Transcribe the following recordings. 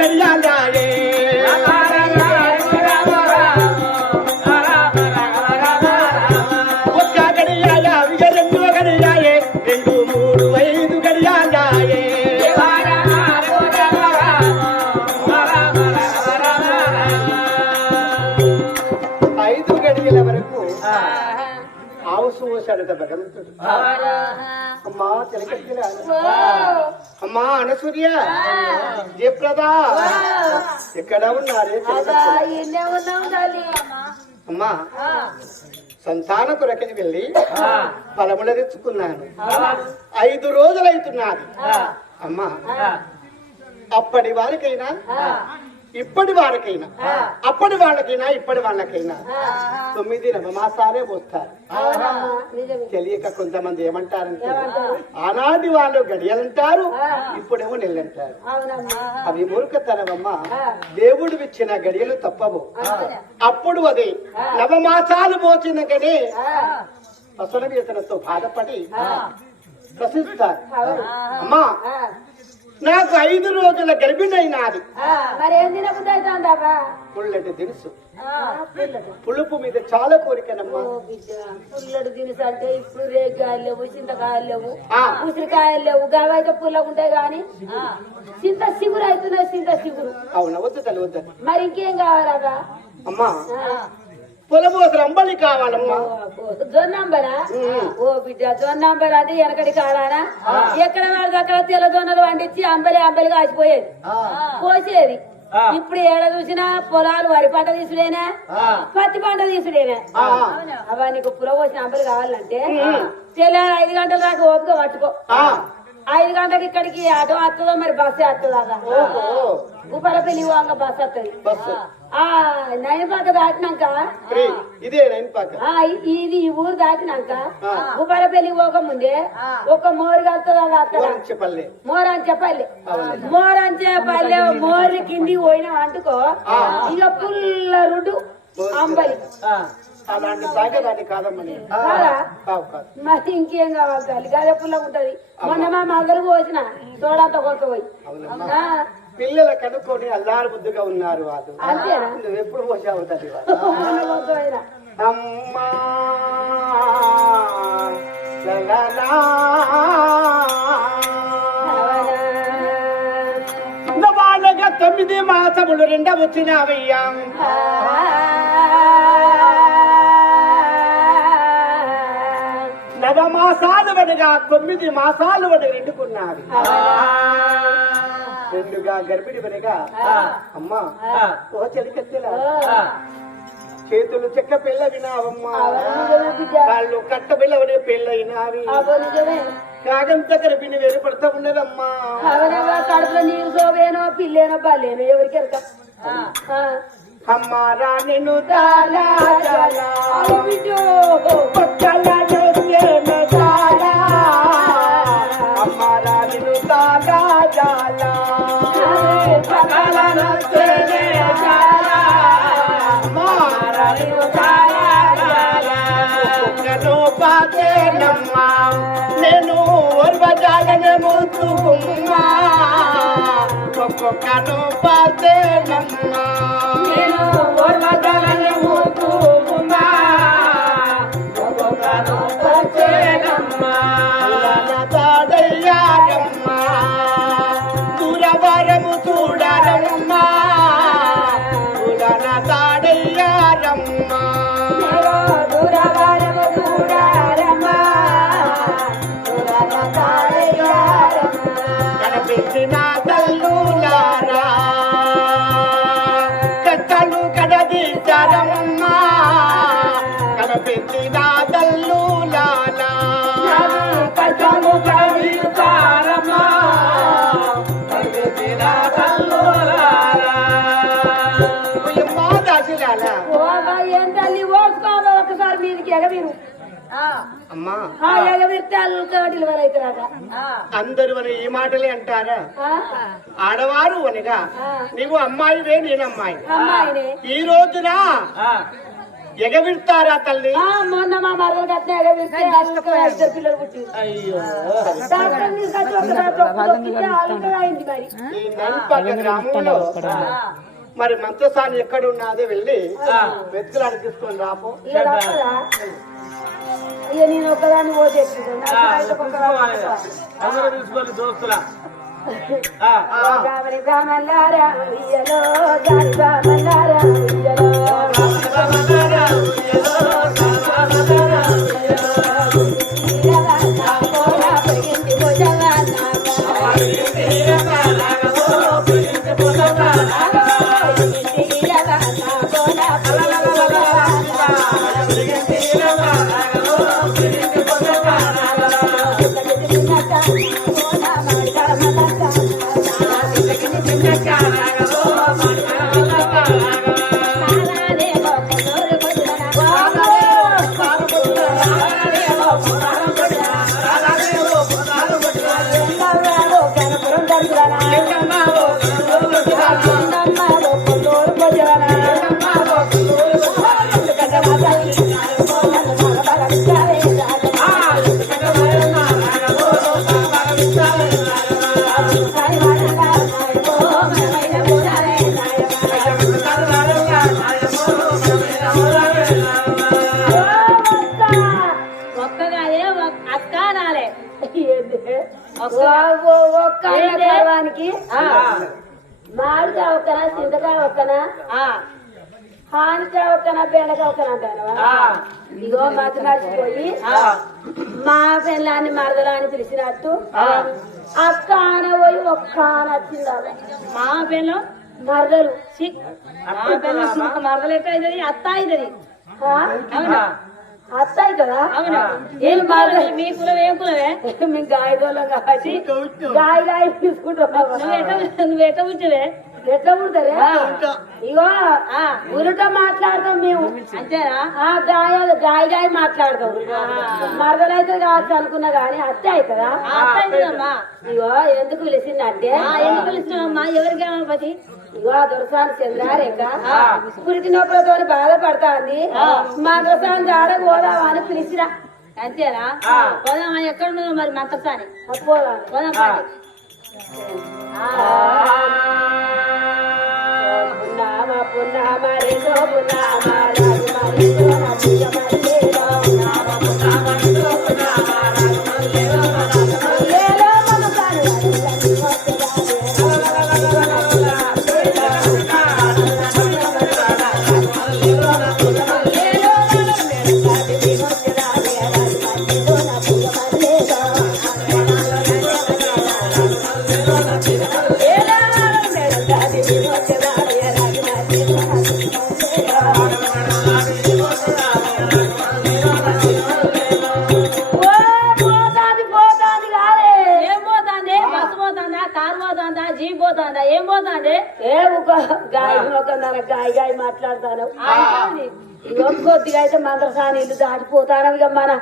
ఐదు భగవంతుడు అమ్మా తిలకత్తిల అమ్మా అనసూర్య జయప్రద. ఎక్కడ ఉన్నారే? అమ్మా సంతాన కొరకని వెళ్ళి ఫలముల తెచ్చుకున్నాను. ఐదు రోజులైతున్నది అమ్మా అప్పటి వారికైనా ఇప్పటి వారికైనా. అప్పటి వాళ్ళకైనా ఇప్పటి వాళ్ళకైనా. తొమ్మిది నవమాసాలే పోస్తారు. తెలియక కొంతమంది ఏమంటారంటే ఆనాటి వాళ్ళు గడియలంటారు ఇప్పుడేమో నెల్లంటారు. అవి మూర్ఖతనమమ్మా. దేవుడు ఇచ్చిన గడియలు తప్పవు. అప్పుడు అది నవమాసాలు మోచినకనే పసల వేతనతో బాధపడి ప్రశ్నిస్తారు. అమ్మా నాకు ఐదు రోజుల గర్భిణైనాది పుల్లటి దినుసు. పులుపు మీద చాలా కోరికనమ్మా. పుల్లడు దినుసు అంటే ఇప్పుడు రేగాయలు లేవు చింతకాయలు లేవు. ఉసిరికాయలు లేవు గవైతే పుల్లగా ఉంటాయి కానీ చింత సిగురు అవుతున్నాయి చింత సిగురు. అవునా వద్దు తల్లి వద్దు. మరి ఇంకేం కావాలరా అమ్మా పొలమోసలు అంబలి కావాలమ్మా. జొన్నంబరా? ఓ బిడ్డ జొన్నంబర అది వెనకటి కాలానా? ఎక్కడ వాడిది అక్కడ తెల్ల జొన్నలు వండించి అంబలి అంబలి కాసిపోయేది. పోసేది ఇప్పుడు ఏడ చూసినా పొలాలు వరి పంట తీసుడేనా? పత్తి పంట తీసుడేనా? అవా నీకు పుల పోసిన అంబలి కావాలంటే తెల్ల ఐదు గంటల దాకా ఓపిక పట్టుకో. ఐదు గంటలకు ఇక్కడికి ఆటో వస్తుందో మరి బస్సు వస్తుందా పెళ్ళి పోగా బస్సు వస్తుంది. నైన్ పక్క దాటినాక ఇదే పాక. ఈ ఊరు దాటినాక గుబ్బల పెళ్ళి పోకముందే ఒక మోరు కలుతుంది అక్కడ. చెప్పలే మోరాన్ చెప్పాలి మోరాన్ చెప్పాలి మోరు కింది పోయినా అంటుకో ఇక పుల్ల రుడు అంబలి. అలాంటి తాగేదాన్ని కాదమ్మని. కాదా? కావు కాదు. మరి ఇంకేం కావాలి? తల్లి గదే ఉంటది. మొన్న మా మగలు పోసిన తోడంతా కొట్టుకుపోయి అవునమ్మా. పిల్లల కనుక్కొని అల్లారు బుద్ధిగా ఉన్నారు వాళ్ళు. నువ్వు ఎప్పుడు మొన్న కొట్టుకుపోయినా. అమ్మా. తొమ్మిది మాసములు రెండ నవమాసాలు వనగా తొమ్మిది మాసాలు వన రెండుకున్నది రెండుగా గర్భిణి వనగా అమ్మా ఓ చెలికెత్తెలా చేతులు చెక్క పిల్ల వినావమ్మా నిజమే బిడ్డ. వాళ్ళు కట్ట పిల్లవనే పెళ్ళైనావి అబ్బో నిజమే కాగంత గర్భిణి వేరుపడతా ఉన్నదమ్మా. అవనగా కడుపులో నీరు సోవేనో పిల్లేనో ఎవరికి ఎరక చాలా అమ్మారా నిన్ను తాలా చాలా పక్కల జోసేను చాలా ఒక్కొక్కను పాతేనమ్మా ఒకసారి మీదికి ఎగవీరు అందరూ అని ఈ మాటలే అంటారా? ఆడవారు అనగా నీవు అమ్మాయివే నేను అమ్మాయి అమ్మాయిని. ఈ రోజున ఎగబిడతారా తల్లి? ఆ, మొన్న మా మరదలు కట్టిన ఎగబెడితే పిల్లలు పుట్టింది మరి గ్రామంలో మంత్రస్థానం ఎక్కడ ఉన్నదో వెళ్ళి వెతుకులాడి తీసుకొని రాపో ఇక నేను అందరూ తీసుకోవాలి దోస్తులా. Cargará el llamado. గర్వానికి మామిడికాయ ఒక్కన చింతకాయ ఒక్కన? హానికాయ ఒక్కన బెండకాయ ఒక్కన అంటాను ఇగో మతి మర్చిపోయి మా పెళ్ళాన్ని మరదలా అని పిలిచినట్టు అక్క ఆన పోయి ఒక్క ఆన వచ్చింది మా పిల్లం మరదలు. మా పిల్లం మరదలు ఎట్ట అవుతుంది అత్త అవుతుంది? అవునా? అత్తాయి కదా? అవునా. ఏం మరదలు మీ కులం ఏం కులవే మేము గాయదోళ్ళం కాబట్టి గాయ గాయ తీసుకుంటున్నాం నువ్వు ఎట్ట పుట్టివే? ఎట్లా పుడతారే? ఇగో ఉరుట మాట్లాడతాం మేము. అంతేనా? ఆ గాయాలు గాయ గాయ మాట్లాడతాం మరదలైతే కావచ్చు అనుకున్నా గానీ అత్తే అవుతుందా ఆ, అత్త అవుతుందమ్మా ఇగో ఎందుకు పిలిచిందంటే ఆ, ఎందుకు పిలుస్తున్నావమ్మా ఎవరికి ఏమపతి ఇగో దొరసాని చంద్రారేఖ పురిటి నొప్పులతో బాధపడతాంది. మా దొరసాని జాడ పోదామా అని పిలిచిన అంతేనా? పోదామా ఎక్కడ ఉన్నదో మరి మంత్రసాని పోదాం పోదాం. పున్నామ పున్నామ పోతాందా ఏం పోతాంది ఏ గాయ ఒక గాయ గాయ మాట్లాడతాను. ఇగో కొద్దిగా అయితే మంత్రసాని ఇల్లు దాటిపోతాను ఇక మన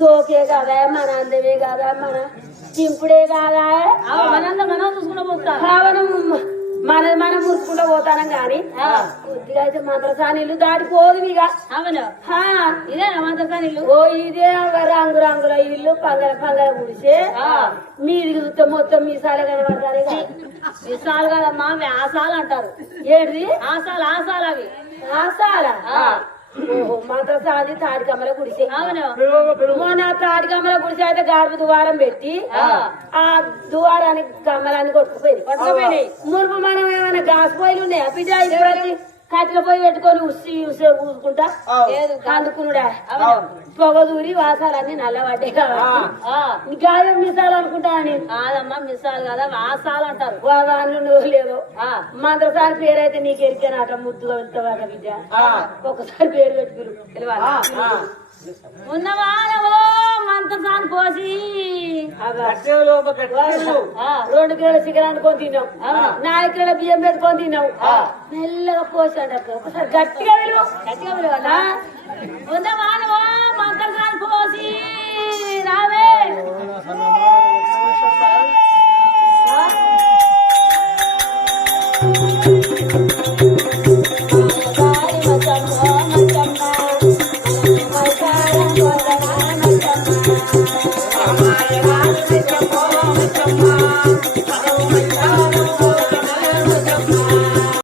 సోకే కదా? మన అందమే కదా మన చింపుడే కాదా? మనంతా మనం చూసుకున్న పోతాం. కావనం మన మురుచుకుంటూ పోతాను గాని కొద్దిగా అయితే మంత్రసాని ఇల్లు దాటిపోదు ఇక అవును. ఇదే మంత్రసాని ఇల్లు? ఓ ఇదే రంగు రంగుల ఇల్లు పంగల పంగల గుడిసే. మీది చూస్తే మొత్తం మీసాలే కనబడతారు. విశాలు కదమ్మా అవి ఆసాలు అంటారు. ఏంటి ఆసాలు ఆసాలు అవి. ఆసారా ఓహో మంత్రసాని తాడికమ్మల గుడిసే. అవును. మొన్న తాడికమ్మల గుడిసే అయితే గాడుపు దువారం పెట్టి ఆ. దువారానికి కమ్మలాన్ని కొట్టుకుపోయింది. మురుపు మనం ఏమైనా గ్యాస్ పొయ్యిలు ఉన్నాయా ఇప్పుడు కట్టెల పొయ్యి పెట్టుకొని ఉసి ఉసే ఊసుకుంటా లేదు. అందుకునుడా పొగ దూరి వాసాలన్నీ నల్లబడ్డాయి కాబట్టి గాయం మిసాలు అనుకుంటా అని? కాదమ్మా మిస్సాలు కదా? ఆసాలు అంటారు వాళ్ళు నువ్వు లేదు. మంత్రసారి పేరు అయితే నీకు ఎరికేనాట ముద్దుగా వెళ్తావాక బిడ్డ ఒకసారి పేరు పెట్టుకురు. ఉన్నవానవో మంత్రసాన్ని పోసి రెండు కిలోల చికెన్ అనుకొని తిన్నావు. నాలుగు కిలోల బియ్యం పెట్టుకొని తిన్నావు. మెల్లగా పోసాడు ఒకసారి గట్టిగా విలువ. గట్టిగా పిలవాలా? ఉన్నవానవో మంత్రసాన్ని పోసి రావే.